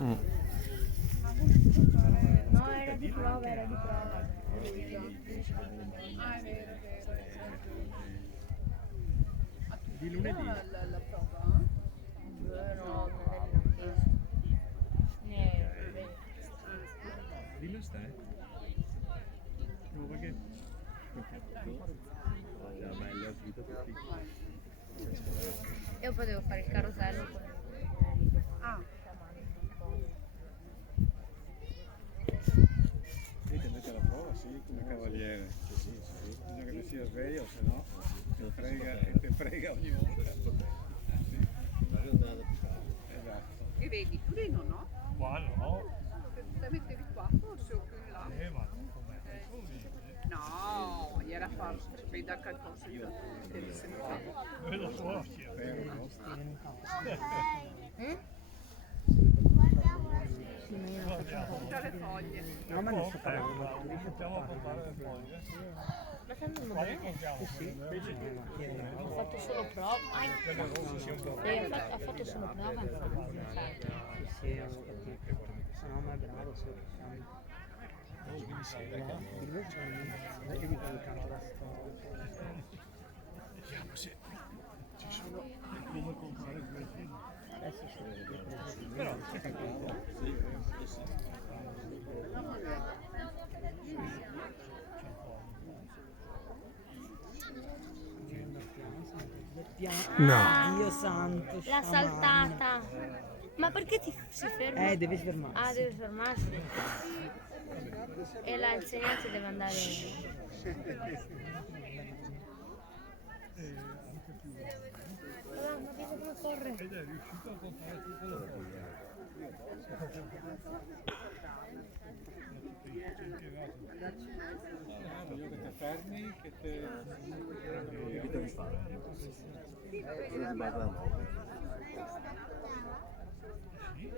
Mm. No, era di prova, era di prova. Ah, è vero, è vero, hai ragione. A tutti Di lunedì. la prova? No, non l'hanno chiesto. Niente. Dillo stai. No, perché? Ja, ma le ho finito tutti. Io poi devo fare il carosello con Ah, Sì, tenete la prova, sì, come cavaliere. Bisogna che tu sia sveglio, se no ti frega ogni volta. Esatto. e vedi, tu lei non ho? Qua no, Te mettevi qua forse o più in là? ma come No, ieri a fare, vedi anche al corso di devi sempre. vedo fuori. Tutte le foglie. No, ma non so fare. Iniziamo a comprare le foglie. Ma stanno andando Qua bene? compriamo. Ho fatto solo prova. Lei ha fatto solo prova? Sì, avevo capito. No, ma è bravo, sì, siamo. Perché mi fai tanto la storia? Vediamo se ci sono come comprare due film. Adesso sì. Però c'è capito? Sì, sì. No. Dio santo, L'ha sciamano. saltata. Ma perché si ferma? Devi fermarsi. Ah, deve fermarsi. E la insegnante deve andare. Ma vedi come corre? Ed è riuscito a comprare tutte le foglie. Voglio che ti fermi, che te... Che devi fare? Cosa ti guardano? Sì,